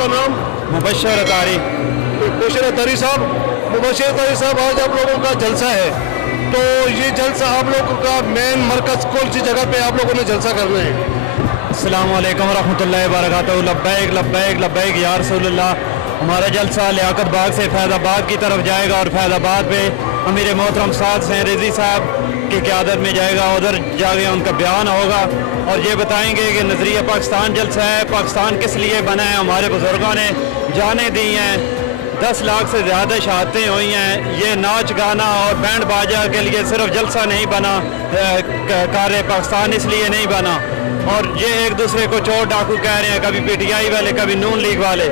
आपका नाम? मुबशर अतारी। मुबशर अतारी साहब, मुबशर अतारी साहब, आज आप लोगों का जलसा है, तो ये जलसा आप लोगों का मेन मरकज कौन सी जगह पे आप लोगों ने जलसा करना है? अस्सलाम वालेकुम रहमतुल्लाहि व बरकातहू। लब्बैक लब्बैक लब्बैक या रसूलल्लाह। हमारा जलसा लियाकत बाग से फैज़ाबाद की तरफ जाएगा और फैज़ाबाद पे अमीर मोहतरम साद हुसैन रिजवी साहब की क़यादत में जाएगा, उधर जाके उनका बयान होगा और ये बताएंगे कि नज़रिया पाकिस्तान जलसा है, पाकिस्तान किस लिए बना है, हमारे बुज़ुर्गों ने जाने दी हैं, 10 लाख से ज़्यादा शहादतें हुई हैं। ये नाच गाना और बैंड बाजा के लिए सिर्फ जलसा नहीं बना, कार्य पाकिस्तान इसलिए नहीं बना। और ये एक दूसरे को चोर डाकू कह रहे हैं, कभी पीटीआई वाले, कभी नून लीग वाले।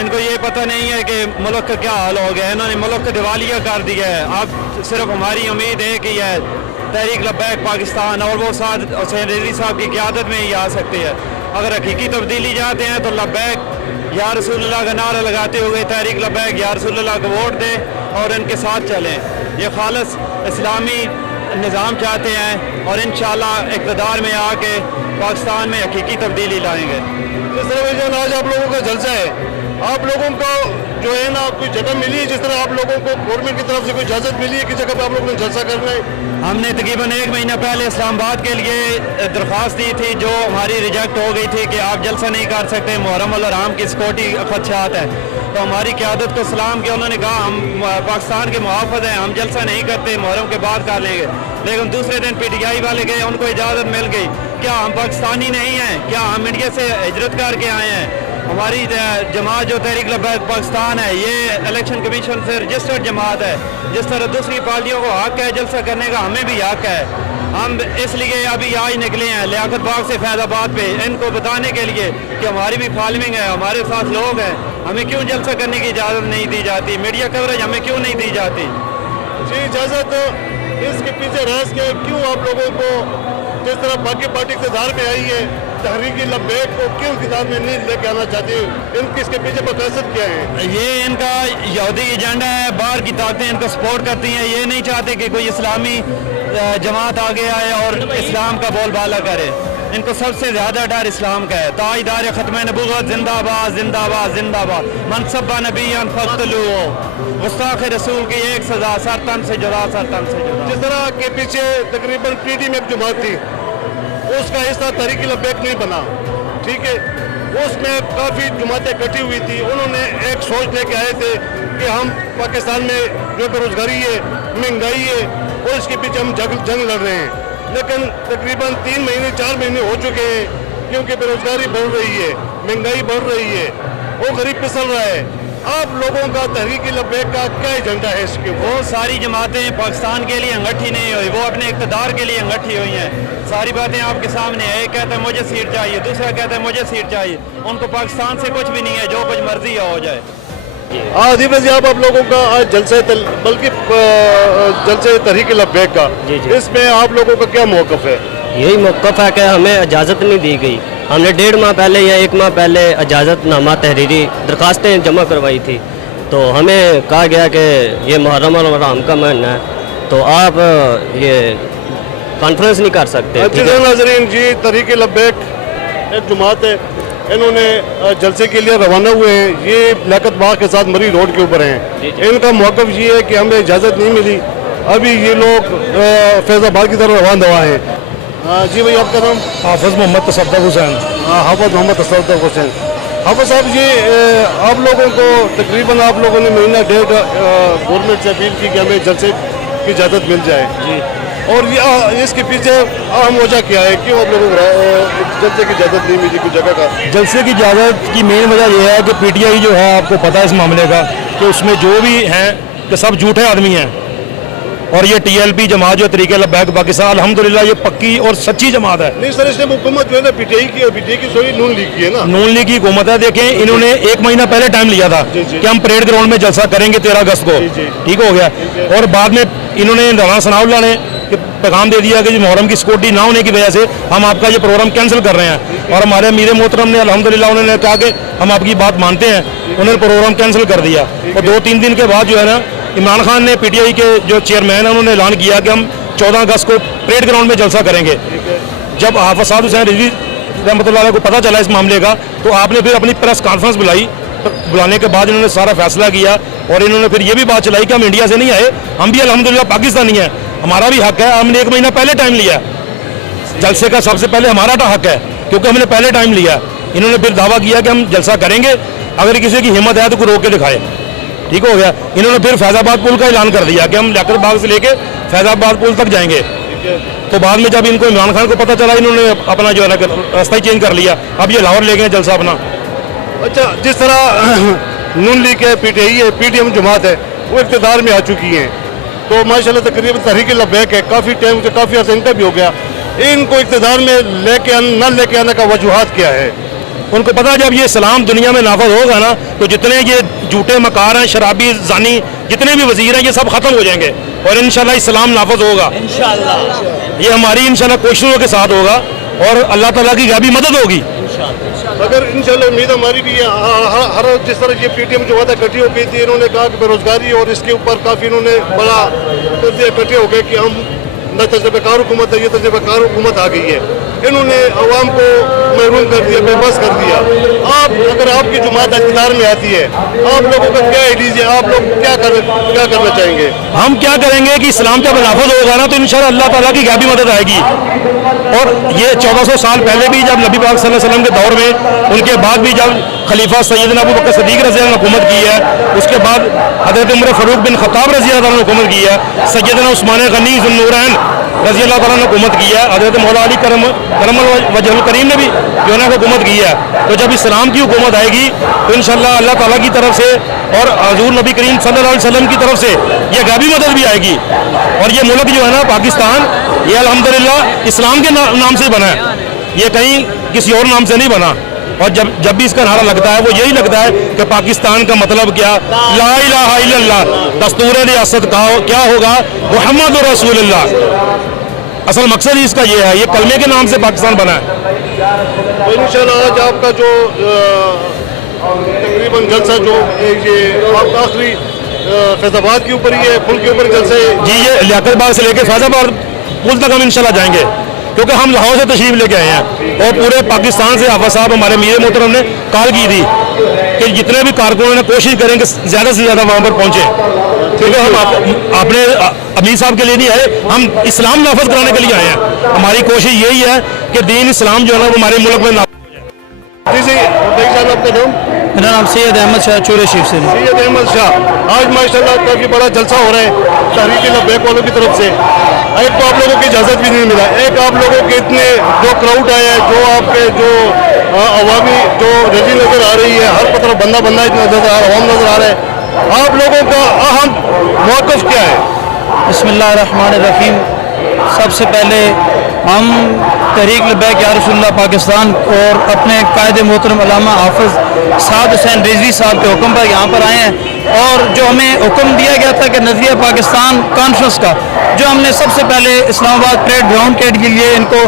इनको ये पता नहीं है कि मुल्क का क्या हाल हो गया है, इन्होंने मुल्क को दिवालिया कर दिया है। अब सिर्फ हमारी उम्मीद है कि यह तहरीक लब्बैक पाकिस्तान और वो साद हुसैन रिजवी साहब की क़यादत में ही आ सकती है। अगर हकीकी तब्दीली चाहते हैं तो लब्बैक या रसूलुल्लाह का नारा लगाते हुए तहरीक लब्बैक या रसूलुल्लाह को वोट दें और इनके साथ चलें। ये खालिस इस्लामी निज़ाम चाहते हैं और इंशाअल्लाह इक़्तिदार में आके पाकिस्तान में हकीकी तब्दीली लाएंगे। जिस तरह आज आप लोगों का जलसा है, आप लोगों को जो है ना कोई जगह मिली है, जिस तरह आप लोगों को गवर्नमेंट की तरफ से कोई इजाज़त मिली है कि जगह पे आप लोगों ने जलसा करना है? हमने तकरीबन 1 महीना पहले इस्लामाबाद के लिए दरख्वास्त दी थी, जो हमारी रिजेक्ट हो गई थी कि आप जलसा नहीं कर सकते, मुहर्रम और हराम की सिक्योरिटी खदशात है। तो हमारी क़यादत को सलाम किया, उन्होंने कहा हम पाकिस्तान के मुहाफ़िज़ हैं, हम जलसा नहीं करते, मुहर्रम के बाद कर लेंगे। लेकिन दूसरे दिन पीटीआई वाले गए, उनको इजाज़त मिल गई। क्या हम पाकिस्तानी नहीं हैं? क्या हम इंडिया से हिजरत करके आए हैं? हमारी जमात जो तहरीक लब्बैक पाकिस्तान है, ये इलेक्शन कमीशन से रजिस्टर्ड जमात है। जिस तरह दूसरी पार्टियों को हक है जलसा करने का, हमें भी हक है। हम इसलिए अभी आज निकले हैं लियाकत बाग से फैज़ाबाद पे, इनको बताने के लिए कि हमारी भी फॉलोइंग है, हमारे साथ लोग हैं, हमें क्यों जलसा करने की इजाज़त नहीं दी जाती, मीडिया कवरेज हमें क्यों नहीं दी जाती। जी इजाज़त, इसके पीछे राज के क्यों आप लोगों को जिस तरह बाकी पार्टी इक़्तिदार में आई है, तहरीक लब्बैक को क्यों इक़्तिदार में नहीं लेके आना चाहती, इनकी इसके पीछे मकसद क्या है? ये इनका यहूदी एजेंडा है, बाहर की ताकतें इनको सपोर्ट करती हैं। ये नहीं चाहते कि कोई इस्लामी जमात आगे आए और इस्लाम का बोलबाला करे। इनको सबसे ज़्यादा डर इस्लाम का है। ताजदार ख़त्म नबूवत जिंदाबाद जिंदाबाद जिंदाबाद, मनसबा नबीयन फक़्तलूहु, गुस्ताख़ रसूल की एक सज़ा, सर तन से जुदा, सर तन से जुदा। जिस तरह के पीछे तकरीबन पीडी में एक जमात थी, उसका हिस्सा तहरीक लब्बैक नहीं बना, ठीक है, उसमें काफ़ी जमातें इकट्ठी हुई थी। उन्होंने एक सोच लेके आए थे कि हम पाकिस्तान में जो बेरोज़गारी है, महंगाई है, और इसके पीछे हम जंग लड़ रहे हैं। लेकिन तकरीबन 3 महीने 4 महीने हो चुके हैं, क्योंकि बेरोज़गारी बढ़ रही है, महंगाई बढ़ रही है, वो गरीब पिसल रहा है। आप लोगों का तहरीक लब्बैक का क्या एजेंडा है इसके? वो सारी जमातें पाकिस्तान के लिए अंगठी नहीं हुई, वो अपने इक़्तिदार के लिए अंगठी हुई हैं। सारी बातें आपके सामने है। एक कहता है मुझे सीट चाहिए, दूसरा कहता है मुझे सीट चाहिए। उनको पाकिस्तान से कुछ भी नहीं है, जो कुछ मर्जी है हो जाए। आदिब जी, आप लोगों का आज जलसे बल्कि जलसे तहरीक लब्बैक का, इसमें आप लोगों का क्या मौक़िफ़ है? यही मौक़िफ़ है कि हमें इजाज़त नहीं दी गई। हमने 1.5 माह पहले या 1 माह पहले इजाज़तनामा तहरीरी दरख्वास्तें जमा करवाई थी, तो हमें कहा गया कि ये मुहर्रम और हराम का महीना है, तो आप ये कॉन्फ्रेंस नहीं कर सकते। नाज़रीन जी, तहरीक लब्बैक एक जमात है, इन्होंने जलसे के लिए रवाना हुए हैं। ये लियाकत बाग के साथ मरी रोड के ऊपर हैं। इनका मौक़िफ़ ये है कि हमें इजाज़त नहीं मिली। अभी ये लोग फैज़ाबाद की तरफ रवाना हुआ है। जी भाई, आपका नाम? हाफिज़ मोहम्मद तसद्दुक़ हुसैन। हाफिज़ मोहम्मद तसद्दुक़ हुसैन। हाफिज़ साहब जी, आप लोगों को तकरीबन आप लोगों ने महीना 1.5 गवर्नमेंट से अपील की कि हमें जलसे की इजाज़त मिल जाए जी, और ये इसके पीछे अहम वजह क्या है, क्यों आप लोगों को जलसे की इजाज़त नहीं मिली? कुछ जगह का जलसे की इजाज़त की मेन वजह यह है कि पीटीआई जो है, आपको पता है इस मामले का, कि उसमें जो भी हैं कि सब झूठे आदमी हैं, और ये टीएलपी जमात जो तहरीक लब्बैक पाकिस्तान, अल्हम्दुलिल्लाह ये पक्की और सच्ची जमात है। नहीं सर, इसने हुकूमत जो है ना पीटीआई की, और पीटीआई की सॉरी नून लीग की है ना, नून लीग की हुकूमत है। देखें, इन्होंने 1 महीना पहले टाइम लिया था कि हम परेड ग्राउंड में जलसा करेंगे 13 अगस्त को, ठीक हो गया, और बाद में इन्होंने राना सनाउल्लाह ने पैगाम दे दिया कि मुहर्रम की सिक्योरिटी ना होने की वजह से हम आपका ये प्रोग्राम कैंसिल कर रहे हैं। और हमारे अमीर मोहतरम ने अल्हम्दुलिल्लाह उन्होंने कहा कि हम आपकी बात मानते हैं, उन्होंने प्रोग्राम कैंसिल कर दिया। और 2-3 दिन के बाद जो है ना, इमरान खान ने पीटीआई के जो चेयरमैन हैं उन्होंने ऐलान किया कि हम 14 अगस्त को परेड ग्राउंड में जलसा करेंगे। जब हाफिज़ साद हुसैन रिजवी रहमतुल्लाह अलैह को पता चला इस मामले का, तो आपने फिर अपनी प्रेस कॉन्फ्रेंस बुलाई। बुलाने के बाद इन्होंने सारा फैसला किया और इन्होंने फिर ये भी बात चलाई कि हम इंडिया से नहीं आए, हम भी अल्हम्दुलिल्लाह पाकिस्तानी हैं, हमारा भी हक है, हमने 1 महीना पहले टाइम लिया। जलसे का सबसे पहले हमारा हक है क्योंकि हमने पहले टाइम लिया। इन्होंने फिर दावा किया कि हम जलसा करेंगे, अगर किसी की हिम्मत है तो कोई रोक के दिखाए। ठीक हो गया। इन्होंने फिर फैज़ाबाद पुल का ऐलान कर दिया कि हम लियाकत बाग से लेके फैज़ाबाद पुल तक जाएंगे। तो बाद में जब इनको इमरान खान को पता चला, इन्होंने अपना जो है ना रास्ता ही चेंज कर लिया, अब ये लाहौर ले गए जलसा अपना। अच्छा, जिस तरह नून लीग है, पीटीआई है, पीटीएम जमात है, वो इक़्तिदार में आ चुकी हैं, तो माशाल्लाह तकरीबन तहरीक लब्बैक है, काफ़ी टाइम से काफ़ी अर्सा इनका भी हो गया, इनको इक़्तिदार में न लेके आने का वजूहात क्या है? उनको पता है जब ये इस्लाम दुनिया में नाफज होगा ना, तो जितने ये झूठे मकार हैं, शराबी, जानी, जितने भी वजीर हैं, ये सब खत्म हो जाएंगे और इंशाल्लाह इस्लाम नाफज होगा। ये हमारी इंशाल्लाह कोशिशों के साथ होगा और अल्लाह ताला की गैबी मदद होगी। अगर इंशाल्लाह उम्मीद हमारी भी है, हर जिस तरह ये पीटीएम जो वादा इकट्ठी हो गई थी, इन्होंने कहा कि बेरोजगारी और इसके ऊपर काफ़ी इन्होंने बड़ा इकट्ठे हो गए कि हम न तजर्बेकार हुकूमत है, ये तजर्बेकार हुकूमत आ गई है, इन्होंने अवाम को महरूम कर दिया, बेबस कर दिया। आप अगर आपकी जमात इक़्तिदार में आती है, आप लोगों का क्या आइडियाज़ है, आप लोग क्या करना चाहेंगे? हम क्या करेंगे कि इस्लाम जब नाफज होगा ना, तो इंशाल्लाह अल्लाह ताला की गैबी मदद आएगी। और ये 1400 साल पहले भी जब नबी पाक सल्लल्लाहु अलैहि वसल्लम के दौर में, उनके बाद भी जब खलीफा सैयदना अबू बकर सिद्दीक़ रज़ी अल्लाह ने हुकूमत की है, उसके बाद हज़रत उमर फ़ारूक बिन ख़त्ताब रज़ी अल्लाह ने हुकूमत की है, सैयदना उस्मान गनी ज़ुन्नूरैन रज़ी अल्लाह तआला ने हुकूमत की है, हज़रत मौला अली करम वजहुल करीम ने भी जो है ना हुकूमत की है। तो जब इस्लाम की हुकूमत आएगी तो इंशाल्लाह अल्लाह ताला की तरफ से और हज़ूर नबी करीम सल्लल्लाहु अलैहि वसल्लम की तरफ से ये गैबी मदद भी आएगी। और ये मुल्क जो है ना पाकिस्तान, ये अल्हम्दुलिल्लाह इस्लाम के नाम से बना है, ये कहीं किसी और नाम से नहीं बना। और जब भी इसका नारा लगता है, वो यही लगता है कि पाकिस्तान का मतलब क्या, ला इलाहा इल्लल्लाह, दस्तूर रियासत का क्या होगा, मुहम्मद रसूलुल्लाह। असल मकसद ही इसका ये है, ये कलमे के नाम से पाकिस्तान बना है। तो इंशाल्लाह आज आपका जो तकरीबन जलसा जो ये आपका आखिरी फैज़ाबाद के ऊपर ही है, पुल के ऊपर जलसा है जी, ये लियाकत बाग से लेके फैज़ाबाद पुल तक हम इंशाल्लाह जाएंगे, क्योंकि हम लाहौर से तशरीफ लेके आए हैं और पूरे पाकिस्तान से हाफ़िज़ साहब हमारे मीर मोहतरम ने कॉल की थी कि जितने भी कारकुनों ने कोशिश करें कि ज़्यादा से ज़्यादा वहाँ पर पहुँचे, क्योंकि हम अपने अमीर साहब के लिए नहीं आए, हम इस्लाम नाफज कराने के लिए आए हैं। हमारी कोशिश यही है कि दीन इस्लाम जो है ना वो हमारे मुल्क में नाफज हो जाए। जी आपका नाम? मेरा नाम सैयद अहमद शाह चूरे शीफ से। सैयद अहमद शाह, आज माशाल्लाह काफ़ी बड़ा जलसा हो रहा है तहरीक लब्बैक वालों की तरफ से। एक तो आप लोगों की इजाज़त भी नहीं मिला, एक आप लोगों के इतने जो क्राउड आया है, जो आपके जो अवामी जो रजी नज़र आ रही है, हर तरफ बंदा नज़र आ रहा, नज़र आ रहा है, आप लोगों का अहम मौक़िफ़ क्या है? बिस्मिल्लाहिर्रहमानिर्रहीम। सबसे पहले हम तहरीक लब्बैक या रसूलुल्लाह पाकिस्तान और अपने कायदे मोहतरम अल्लामा हाफ़िज़ साद हुसैन रिजवी साहब के हुक्म पर यहाँ पर आए हैं। और जो हमें हुक्म दिया गया था कि नज़रिया पाकिस्तान कॉन्फ्रेंस का, जो हमने सबसे पहले इस्लामाबाद परेड ग्राउंड के लिए इनको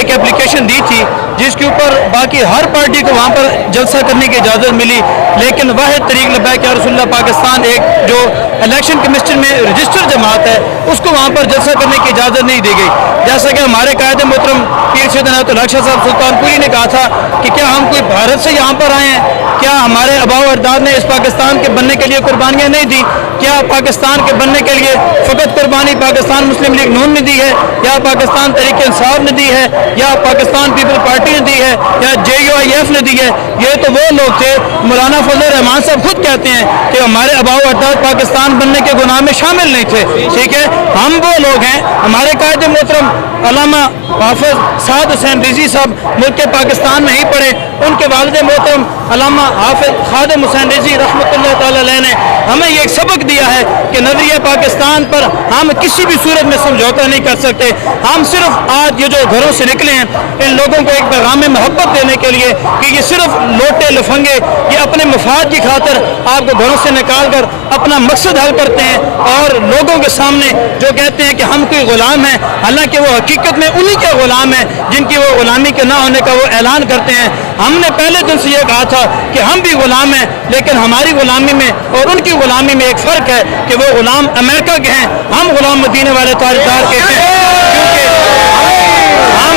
एक एप्लीकेशन दी थी, जिसके ऊपर बाकी हर पार्टी को वहाँ पर जलसा करने की इजाज़त मिली, लेकिन वाहिद तहरीक लब्बैक या रसूलुल्लाह पाकिस्तान एक जो इलेक्शन कमीशन में रजिस्टर्ड जमात है, उसको वहाँ पर जलसा करने की इजाज़त नहीं दी गई। जैसा कि हमारे कायदे मोहतरम पीर सैयद अनायतुल्लाह शाह साहब सुल्तानपुरी ने कहा था कि क्या हम कोई भारत से यहाँ पर आए हैं, क्या हमारे आबा व अजदाद ने इस पाकिस्तान के बनने के लिए कुर्बानियाँ नहीं दी, क्या पाकिस्तान के बनने के लिए फ़कत कुर्बानी पाकिस्तान मुस्लिम लीग नून ने दी है, या पाकिस्तान तहरीक इंसाफ ने दी है, या पाकिस्तान पीपल पार्टी ने दी है, या JUIF ने दी है? ये तो वो लोग थे, मौलाना फजल रहमान साहब खुद कहते हैं कि हमारे आबा व अजदाद पाकिस्तान बनने के गुनाह में शामिल नहीं थे। ठीक है, हम वो लोग हैं, हमारे कायदे मोहतरम अल्लामा हाफ़िज़ साद हुसैन रिजवी साहब मुल्क के पाकिस्तान में ही पढ़े, उनके वालिद मोहतरम अल्लामा हाफ़िज़ खादिम हुसैन रिजवी रहमतुल्लाह तआला अलैह ने हमें ये एक सबक दिया है कि नज़रिया पाकिस्तान पर हम किसी भी सूरत में समझौता नहीं कर सकते। हम सिर्फ आज ये जो घरों से निकले हैं, इन लोगों को एक पैगाम मोहब्बत देने के लिए कि ये सिर्फ लोटे लफंगे ये अपने मफाद की खातिर आपको घरों से निकाल कर अपना मकसद हल करते हैं और लोगों के सामने जो कहते हैं कि हम कोई गुलाम हैं, हालांकि वो हकीकत में उन्हीं के गुलाम हैं जिनकी वो गुलामी के ना होने का वो ऐलान करते हैं। हमने पहले दिन से ये कहा था कि हम भी गुलाम हैं, लेकिन हमारी गुलामी में और उनकी गुलामी में एक फ़र्क है कि वो गुलाम अमेरिका के हैं, हम गुलाम मदीने वाले ताजदार के हैं। क्योंकि हम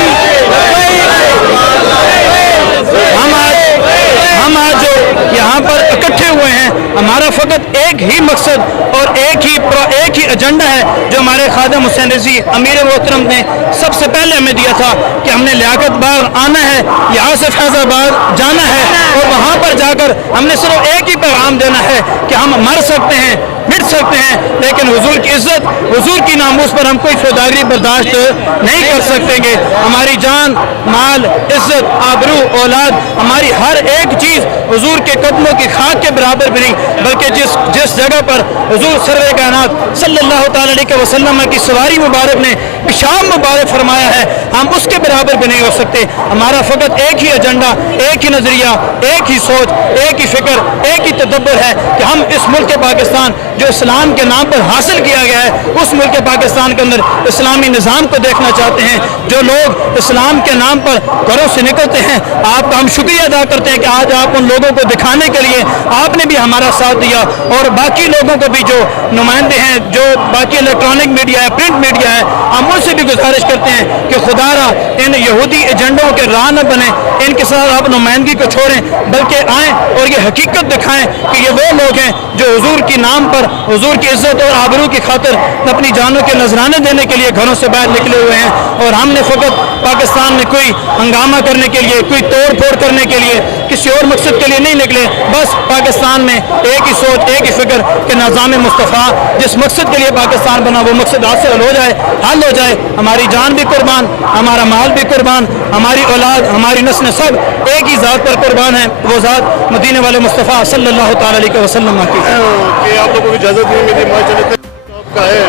खादम हुसैन रजी अमीर मोहतरम ने सबसे पहले हमें दिया था कि हमने लियाकत बाग आना है, यहाँ से फैजाबाद जाना है और वहाँ पर जाकर हमने सिर्फ एक ही पैगाम देना है कि हम मर सकते हैं, मिट सकते हैं, लेकिन हुजूर की इज्जत, हुजूर की नामूस पर हम कोई सौदागरी बर्दाश्त नहीं कर सकेंगे। हमारी जान, माल, इज्जत, आबरू, औलाद, हमारी हर एक चीज़ हुजूर के कदमों की खाक के बराबर भी नहीं, बल्कि जिस जगह पर हुजूर सर्वे कायनात सल्लल्लाहु ताला अलैहि वसल्लम की सवारी मुबारक ने पेशाब मुबारक फरमाया है, हम उसके बराबर भी नहीं हो सकते। हमारा फ़कत एक ही एजेंडा, एक ही नज़रिया, एक ही सोच, एक ही फ़िक्र, एक ही तदब्बर है कि हम इस मुल्क पाकिस्तान जो इस्लाम के नाम पर हासिल किया गया है, उस मुल्क पाकिस्तान के अंदर इस्लामी निज़ाम को देखना चाहते हैं। जो लोग इस्लाम के नाम पर घरों से निकलते हैं, आपका हम शुक्रिया अदा करते हैं कि आज आप उन लोगों को दिखाने के लिए आपने भी हमारा साथ दिया, और बाकी लोगों को भी जो नुमाइंदे हैं, जो बाकी इलेक्ट्रॉनिक मीडिया है, प्रिंट मीडिया है, हम उनसे भी गुजारिश करते हैं कि खुदारा इन यहूदी एजेंडों के राह न बने, इनके साथ आप नुमाइंदगी को छोड़ें, बल्कि आएँ और ये हकीकत दिखाएं कि ये वो लोग हैं जो हुजूर के नाम पर, हुजूर की इज्जत और आबरू की खातिर अपनी जानों के नजराने देने के लिए घरों से बाहर निकले हुए हैं। और हमने फ़कत पाकिस्तान में कोई हंगामा करने के लिए, कोई तोड़ फोड़ करने के लिए, किसी और मकसद के लिए नहीं निकले। बस पाकिस्तान में एक ही सोच, एक ही फिक्र कि निज़ाम मुस्तफ़ा जिस मकसद के लिए पाकिस्तान बना वो मकसद हासिल हो जाए, हल हो जाए। हमारी जान भी कुर्बान, हमारा माल भी कुर्बान, हमारी औलाद, हमारी नस्लें सब एक ही ज़ात पर कुर्बान है, वो ज़ात मदीने वाले मुस्तफ़ा सल्लल्लाहु ताला अलैहि वसल्लम की। कि आप लोगों को इजाज़त नहीं मिली, माशाअल्लाह आपका है,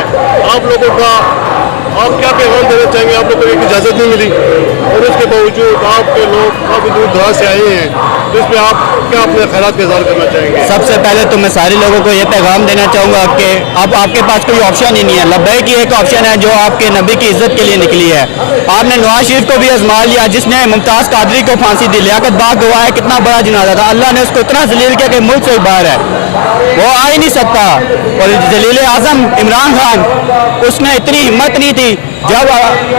आप लोगों का आप क्या पैगाम देना चाहेंगे? आप लोगों को एक इजाज़त नहीं मिली और उसके बावजूद आपके लोग काफ़ी दूर दराज से आए हैं, तो इस पर आप क्या अपने ख़ैरात का इज़हार करना चाहेंगे? सबसे पहले तो मैं सारे लोगों को ये पैगाम देना चाहूँगा कि अब आपके पास कोई ऑप्शन ही नहीं है। लब्बैक की एक ऑप्शन है जो आपके नबी की इज्जत के लिए निकली है। आपने नवाज शरीफ को भी आजमा लिया, जिसने मुमताज़ कादरी को फांसी दी। लियाकत बाग गवाह है, कितना बड़ा जनाजा था, अल्लाह ने उसको इतना जलील किया कि मुल्क से बाहर है, वो आ ही नहीं सकता। और जलील आज़म इमरान खान, उसने इतनी हिम्मत नहीं थी, जब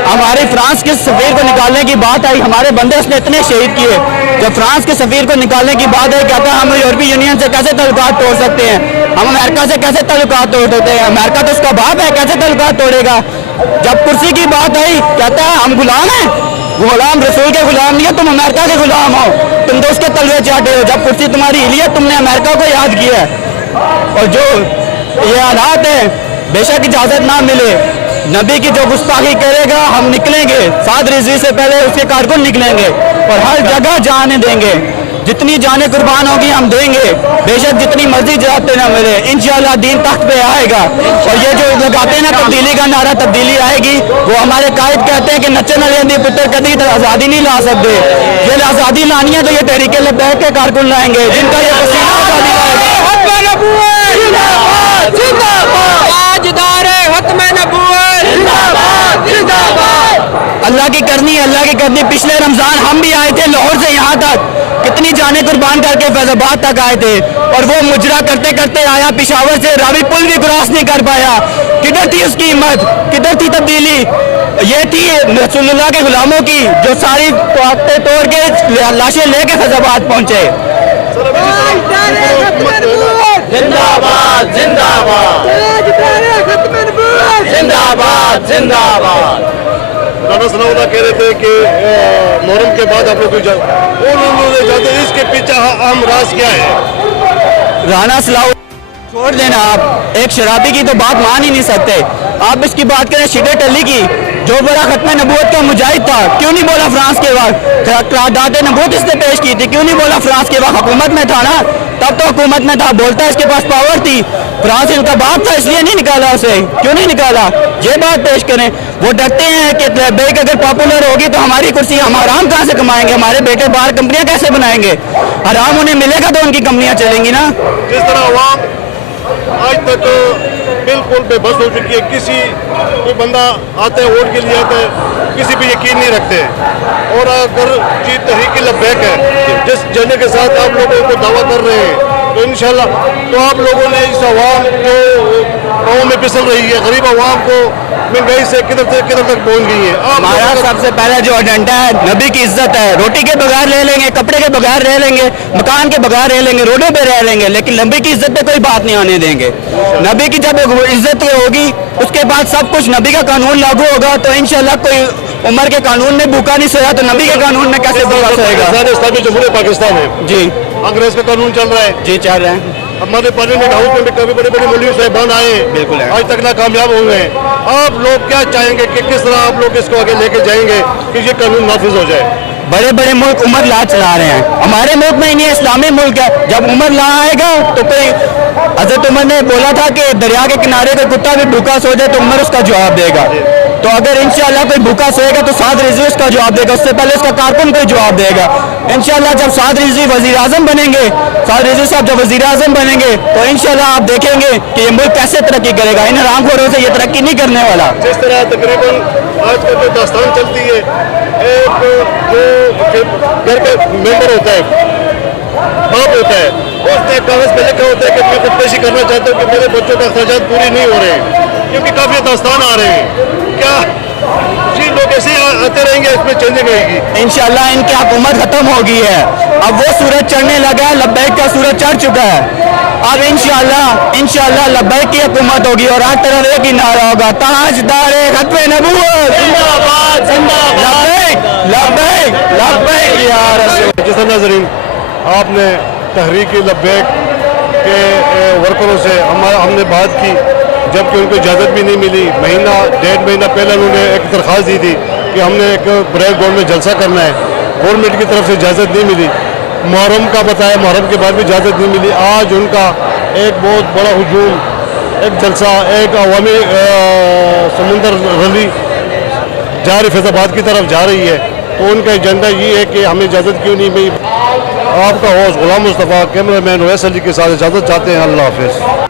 हमारे फ्रांस के सफ़ीर को निकालने की बात आई, हमारे बंदे उसने इतने शहीद किए, जब फ्रांस के सफ़ीर को निकालने की बात आई, कहता है हम यूरोपीय यूनियन से कैसे ताल्लुकात तोड़ सकते हैं, हम अमेरिका से कैसे ताल्लुकात तोड़ सकते हैं, अमेरिका तो उसका बाप है, कैसे ताल्लुकात तोड़ेगा। जब कुर्सी की बात आई, कहता है हम गुलाम हैं, गुलाम रसूल के गुलाम नहीं है, तुम अमेरिका के गुलाम हो, तुम तो उसके तलवे चाटे हो। जब कुर्सी तुम्हारी हिली है, तुमने अमेरिका को याद किया है। और जो ये हालात है, बेशक इजाज़त ना मिले, नबी की जो गुस्ताखी करेगा हम निकलेंगे, 7 रिज़वी से पहले उसके कारकुन निकलेंगे और हर जगह जाने देंगे, जितनी जाने कुर्बान होगी हम देंगे, बेशक जितनी मर्जी जाते ना मिले, इंशाअल्लाह दीन तख्त पे आएगा। और ये जो लगाते हैं ना तब्दीली का नारा, तब्दीली आएगी, वो हमारे कायद कहते हैं कि नच्चे न लेंदी पुत्र कभी आज़ादी नहीं ला सकते। ये आज़ादी लानी है तो ये तहरीक लब्बैक के कारकुन लाएंगे, जिनका ये पसीना आज़ादी लाएगा। अल्लाह की करनी, अल्लाह की करनी। पिछले रमज़ान हम भी आए थे लाहौर से यहाँ तक, कितनी जाने कुर्बान करके फैज़ाबाद तक आए थे, और वो मुजरा करते करते आया पिशावर से, रावी पुल भी क्रॉस नहीं कर पाया। किधर थी उसकी हिम्मत, किधर थी तब्दीली? ये थी रसूलुल्लाह के गुलामों की, जो सारी ताकतें तोड़ के लाशें लेके फैज़ाबाद पहुँचे। जिंदाबाद जिंदाबाद जिंदाबाद जिंदाबाद। राना सनाउल्लाह कह रहे थे कि मुहर्रम के बाद आप लोग जाते, इसके पीछे अहम राज क्या है? राना सलाह छोड़ देना, आप एक शराबी की तो बात मान ही नहीं सकते। आप इसकी बात करें शिदत अली की, जो बड़ा खत्म नबूवत का मुजाहिद था, क्यों नहीं बोला फ्रांस के वक्त? करारदाद नबूवत इसने पेश की थी, क्यों नहीं बोला फ्रांस के वक्त? हुकूमत में था ना, तब तो हुकूमत में था, बोलता है इसके पास पावर थी। फ्रांस इनका बाप था, इसलिए नहीं निकाला उसे, क्यों नहीं निकाला? ये बात पेश करें। वो डरते हैं कि लब्बैक अगर पॉपुलर होगी तो हमारी कुर्सी, हम आराम कहाँ से कमाएंगे, हमारे बेटे बाहर कंपनियां कैसे बनाएंगे? आराम उन्हें मिलेगा तो उनकी कंपनियां चलेंगी ना। जिस तरह अवाम आज तक बिल्कुल बेबस हो चुकी है, किसी कोई बंदा आता है वोट के लिए आता है, किसी पे यकीन नहीं रखते। और अगर जी तहरीक लब्बैक है, जिस जने के साथ आप लोगों को दावा कर रहे हैं, तो इंशाल्लाह तो आप लोगों ने इस अवाम जो पाँव में फिसल रही है, गरीब आवाम को महंगाई से किधर तक पहुंच गई है। हमारा सबसे पहला जो एजेंडा है नबी की इज्जत है। रोटी के बगैर रह लेंगे, कपड़े के बगैर रह लेंगे, मकान के बगैर रह लेंगे, रोडों पे रह लेंगे, लेकिन नबी की इज्जत पे कोई बात नहीं आने देंगे। नबी की जब इज्जत होगी उसके बाद सब कुछ नबी का कानून लागू होगा। तो इंशाल्लाह कोई उमर के कानून में भूखा नहीं सोया तो नबी के कानून में कैसे भूखा सोएगा। इस्लामी जमहूरियत पाकिस्तान है जी अंग्रेज का कानून चल रहा है जी चल रहे हैं। हमारे पार्लियामेंट हाउस में भी काफी बड़े बड़े मौलवी साहिबान आए, बिल्कुल है। आज तक नाकामयाब हुए हैं। आप लोग क्या चाहेंगे कि किस तरह आप लोग इसको आगे लेके जाएंगे कि ये कानून नाफिज हो जाए? बड़े बड़े मुल्क उमर ला चला रहे हैं, हमारे मुल्क में ही नहीं, इस्लामी मुल्क है। जब उमर ला आएगा तो कोई हजरत उमर ने बोला था कि दरिया के किनारे का कुत्ता भी भूखा सो जाए तो उमर उसका जवाब देगा। तो अगर इंशाल्लाह कोई भूखा सोएगा तो साद रिजवी उसका जवाब देगा, उससे पहले उसका कारकुन कोई जवाब देगा। इंशाल्लाह जब साद रिजवी वजीर आजम बनेंगे, साद रिजवी साहब जब वजीर आजम बनेंगे तो इंशाल्लाह आप देखेंगे कि ये मुल्क कैसे तरक्की करेगा। इन हरामखोरों से ये तरक्की नहीं करने वाला। जिस तरह तकरीबन आज का जो दास्तान चलती है, एक जो घर का मेंबर होता है, बाप होता है, उसने कागज पे लिखा होता है कि मैं खुदकुशी करना चाहता हूँ कि मेरे बच्चों का अखराजात पूरी नहीं हो रहे हैं क्योंकि काफी दास्तान आ रहे हैं। क्या जी लोग ऐसे आते रहेंगे, इसमें चेंजिंग आएगी? इंशाल्लाह इनकी हुकूमत खत्म हो गई है, अब वो सूरज चढ़ने लगा है, लब्बैक का सूरज चढ़ चुका है। अब इंशाल्लाह लब्बैक की हुकूमत होगी और हर तरफ एक ही नारा होगा, ताजदारे खत्मे नबूवत जिंदाबाद जिंदाबाद, लब्बैक लब्बैक लब्बैक या रसूल। जिस नाज़रीन आपने तहरीक लब्बैक के वर्करों से हमने बात की, जबकि उनको इजाज़त भी नहीं मिली। महीना 1.5 महीना पहले उन्होंने एक दरख्वास्त दी थी कि हमने एक ब्रेक ग्राउंड में जलसा करना है, गवर्नमेंट की तरफ से इजाज़त नहीं मिली। मुहर्रम का बताया, मुहर्रम के बाद भी इजाज़त नहीं मिली। आज उनका एक बहुत बड़ा हुजूम, एक जलसा, एक अवामी समुंदर रैली जा रही फैज़ाबाद की तरफ जा रही है। तो उनका एजेंडा ये है कि हमें इजाज़त क्यों नहीं मिली। आपका होस्ट गुलाम मुस्तफ़ा, कैमरा मैन वैस अली के साथ इजाज़त चाहते हैं। अल्लाह हाफ़िज़।